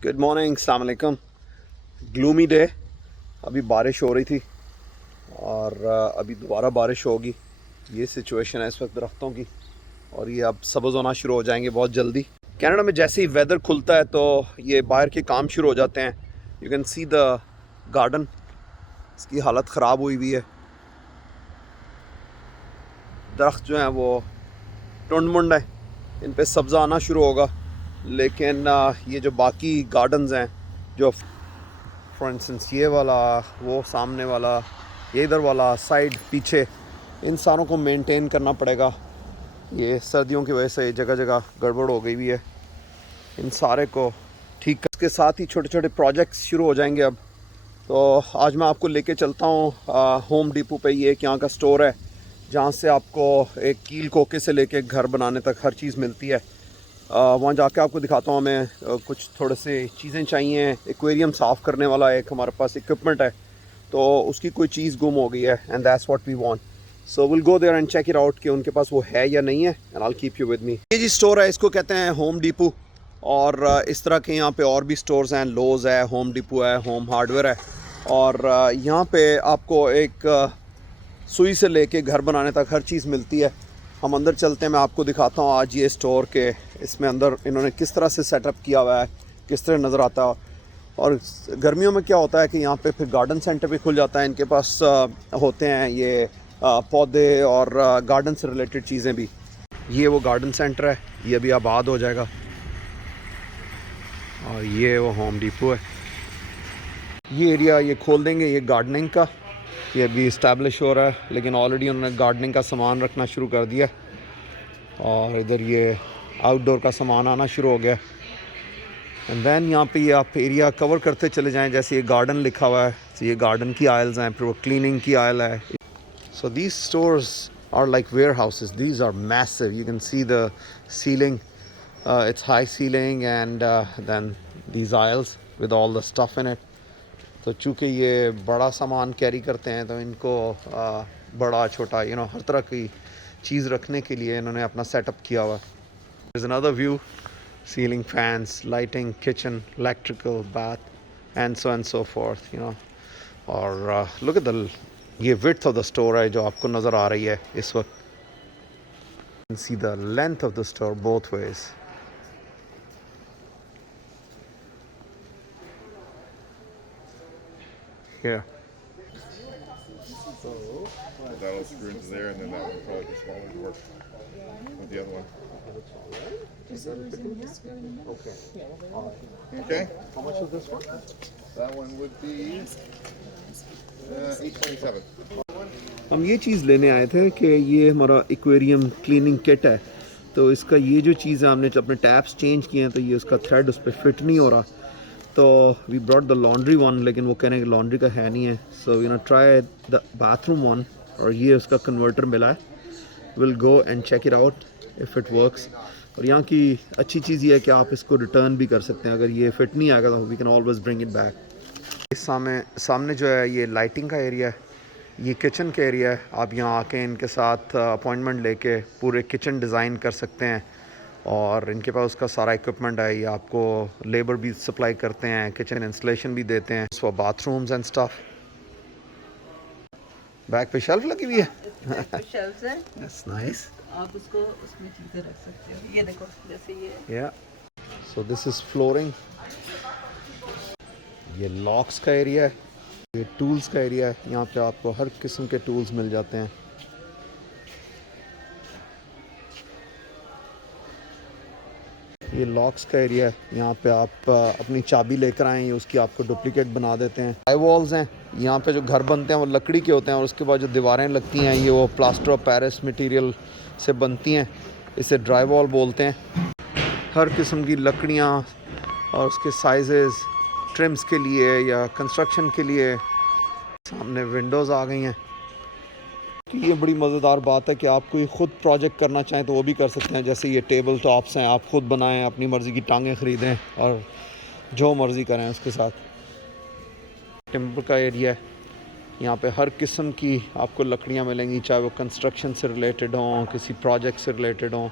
Good morning, अस्सलाम वालेकुम। Gloomy day. अभी बारिश हो रही थी और अभी दोबारा बारिश होगी। ये सिचुएशन है इस वक्त दरख्तों की, और ये अब सब्ज़ होना शुरू हो जाएंगे बहुत जल्दी। कनाडा में जैसे ही वेदर खुलता है तो ये बाहर के काम शुरू हो जाते हैं। You can see the garden, इसकी हालत ख़राब हुई हुई है। दरख्त जो हैं वो टुंड मुंड है, इन पे सब्ज़ा आना शुरू होगा। लेकिन ये जो बाकी गार्डन्स हैं, जो फॉर इंस्टेंस ये वाला, वो सामने वाला, ये इधर वाला, साइड पीछे, इन सारों को मेंटेन करना पड़ेगा। ये सर्दियों की वजह से जगह जगह गड़बड़ हो गई हुई है, इन सारे को ठीक कर। इसके साथ ही छोटे छोटे प्रोजेक्ट्स शुरू हो जाएंगे अब। तो आज मैं आपको लेके चलता हूँ होम डिपो पे। ये एक यहाँ का स्टोर है जहाँ से आपको एक कील कोके से लेके घर बनाने तक हर चीज़ मिलती है। वहाँ जाके आपको दिखाता हूँ। हमें कुछ थोड़े से चीज़ें चाहिए। एक्वेरियम साफ़ करने वाला एक हमारे पास इक्विपमेंट है, तो उसकी कोई चीज़ गुम हो गई है, and that's what we want. So will go there and check it out कि उनके पास वो है या नहीं है, and I will keep you with me. ये जी स्टोर है, इसको कहते हैं होम डिपो। और इस तरह के यहाँ पे और भी स्टोर्स हैं। लोज है, होम डिपो है, होम हार्डवेयर है। और यहाँ पे आपको एक सुई से लेके घर बनाने तक हर चीज़ मिलती है। हम अंदर चलते हैं, मैं आपको दिखाता हूँ आज ये स्टोर के इसमें अंदर इन्होंने किस तरह से सेटअप किया हुआ है, किस तरह नज़र आता है। और गर्मियों में क्या होता है कि यहाँ पे फिर गार्डन सेंटर भी खुल जाता है। इनके पास होते हैं ये पौधे और गार्डन से रिलेटेड चीज़ें भी। ये वो गार्डन सेंटर है, ये अभी आबाद हो जाएगा। और ये वो होम डिपो है। ये एरिया ये खोल देंगे, ये गार्डनिंग का, ये अभी इस्टेब्लिश हो रहा है, लेकिन ऑलरेडी उन्होंने गार्डनिंग का सामान रखना शुरू कर दिया। और इधर ये आउटडोर का सामान आना शुरू हो गया। एंड देन यहाँ पे ये आप एरिया कवर करते चले जाएं। जैसे ये गार्डन लिखा हुआ है, तो ये गार्डन की आयल्स हैं, फिर वो क्लीनिंग की आयल है। So these stores are like warehouses, these are massive. You can see the ceiling, it's high ceiling, and then these aisles with all the stuff in it. तो चूँकि ये बड़ा सामान कैरी करते हैं, तो इनको बड़ा छोटा हर तरह की चीज़ रखने के लिए इन्होंने अपना सेटअप किया हुआ है। There's another view, ceiling fans, lighting, kitchen, electrical, bath, and so forth. और look at ये width of the store है जो आपको नज़र आ रही है इस वक्त। You can see the length of the store both ways. Here. So that'll screw into there, and then that one probably be smaller to work with the other one. Okay. Okay. How much is this one? That one would be 827. हम ये चीज़ लेने आए थे कि ये हमारा aquarium cleaning kit है। तो इसका ये जो चीज़ है, हमने अपने टैप्स चेंज किए हैं, तो ये उसका थ्रेड उस पर फिट नहीं हो रहा। तो we brought the laundry one, लेकिन वो कह रहे हैं कि लॉन्ड्री का है नहीं है। So try the bathroom one, और ये उसका कन्वर्टर मिला है। Will go and check it out if it works. और यहाँ की अच्छी चीज़ ये है कि आप इसको रिटर्न भी कर सकते हैं। अगर ये फिट नहीं आएगा तो we can always bring it back. इस सामने जो है ये लाइटिंग का एरिया है, ये किचन का एरिया है। आप यहाँ आके इनके साथ अपॉइंटमेंट लेके पूरे किचन डिज़ाइन कर सकते हैं, और इनके पास उसका सारा इक्विपमेंट है। ये आपको लेबर भी सप्लाई करते हैं, किचन इंस्टॉलेशन भी देते हैं for bathrooms and stuff. Back पे शेल्फ लगी हुई है। शेल्फ्स हैं, दैट्स नाइस। आप उसको उसमें चीज़ें रख सकते हो। ये देखो, जैसे ये या सो दिस इज़ फ्लोरिंग। ये लॉक्स का एरिया है, ये टूल्स का एरिया है। यहाँ पे आपको हर किस्म के टूल्स मिल जाते हैं। ये लॉक्स का एरिया है, यहाँ पे आप अपनी चाबी लेकर आएँ, ये उसकी आपको डुप्लीकेट बना देते हैं। ड्राई वॉल्स हैं, यहाँ पे जो घर बनते हैं वो लकड़ी के होते हैं, और उसके बाद जो दीवारें लगती हैं ये वो प्लास्टर ऑफ पेरिस मटेरियल से बनती हैं। इसे ड्राई वॉल बोलते हैं। हर किस्म की लकड़ियाँ और उसके साइजेस, ट्रिम्स के लिए या कंस्ट्रक्शन के लिए। सामने विंडोज़ आ गई हैं। कि ये बड़ी मज़ेदार बात है कि आप कोई ख़ुद प्रोजेक्ट करना चाहें तो वो भी कर सकते हैं। जैसे ये टेबल टॉप्स हैं, आप ख़ुद बनाएं, अपनी मर्ज़ी की टांगें ख़रीदें और जो मर्ज़ी करें उसके साथ। टिम्बर का एरिया है, यहाँ पे हर किस्म की आपको लकड़ियाँ मिलेंगी, चाहे वो कंस्ट्रक्शन से रिलेटेड हों, किसी प्रोजेक्ट से रिलेटेड हों।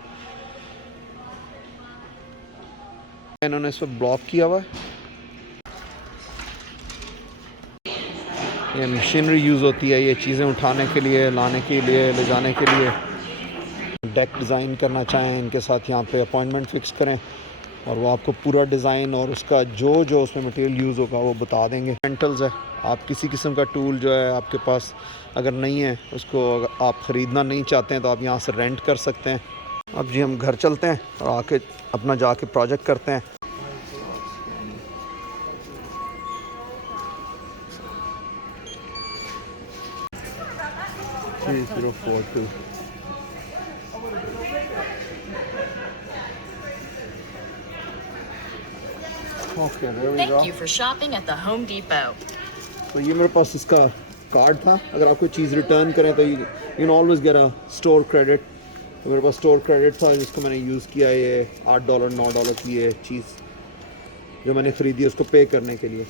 इन्होंने इस पर ब्लॉक किया हुआ है ये मशीनरी यूज़ होती है ये चीज़ें उठाने के लिए, लाने के लिए, ले जाने के लिए। डेक डिज़ाइन करना चाहें इनके साथ यहाँ पे अपॉइंटमेंट फ़िक्स करें और वो आपको पूरा डिज़ाइन और उसका जो उसमें मटेरियल यूज़ होगा वो बता देंगे। रेंटल्स है, आप किसी किस्म का टूल जो है आपके पास अगर नहीं है, उसको अगर आप ख़रीदना नहीं चाहते हैं तो आप यहाँ से रेंट कर सकते हैं। अब जी हम घर चलते हैं और आके अपना जाके प्रोजेक्ट करते हैं। 3042. Okay, there we Thank go. you for shopping at the Home Depot. तो ये मेरे पास इसका कार्ड था, अगर आप कोई चीज़ रिटर्न करें तो you can always get a store credit. तो मेरे पास स्टोर क्रेडिट था जिसको मैंने यूज़ किया ये $8 $9 की ये चीज़ जो मैंने ख़रीदी उसको पे करने के लिए।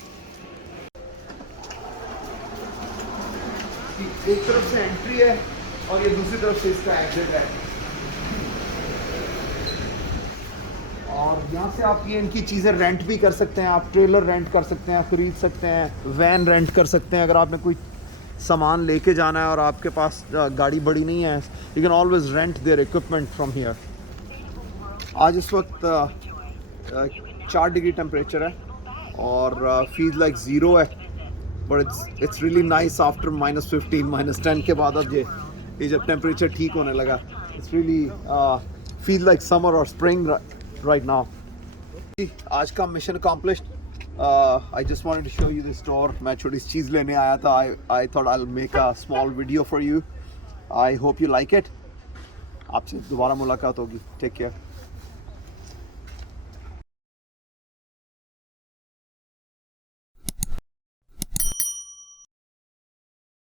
एक तरफ से एंट्री है और ये दूसरी तरफ से इसका एग्जिट है और यहाँ से आप ये इनकी चीज़ें रेंट भी कर सकते हैं। आप ट्रेलर रेंट कर सकते हैं, ख़रीद सकते हैं, वैन रेंट कर सकते हैं। अगर आपने कोई सामान लेके जाना है और आपके पास गाड़ी बड़ी नहीं है, you can always rent their equipment from here. आज इस वक्त 4 डिग्री टेम्परेचर है और फील लाइक ज़ीरो है, but it's really nice after -15 -10 के बाद। अब ये जब टेम्परेचर ठीक होने लगा, it's really feel like summer और स्प्रिंग right now. आज का mission accomplished. I just wanted to show you the store. मैं छोटी सी चीज़ लेने आया था. I thought I'll make a small video for you. I hope you like it. आपसे दोबारा मुलाकात होगी. Take care.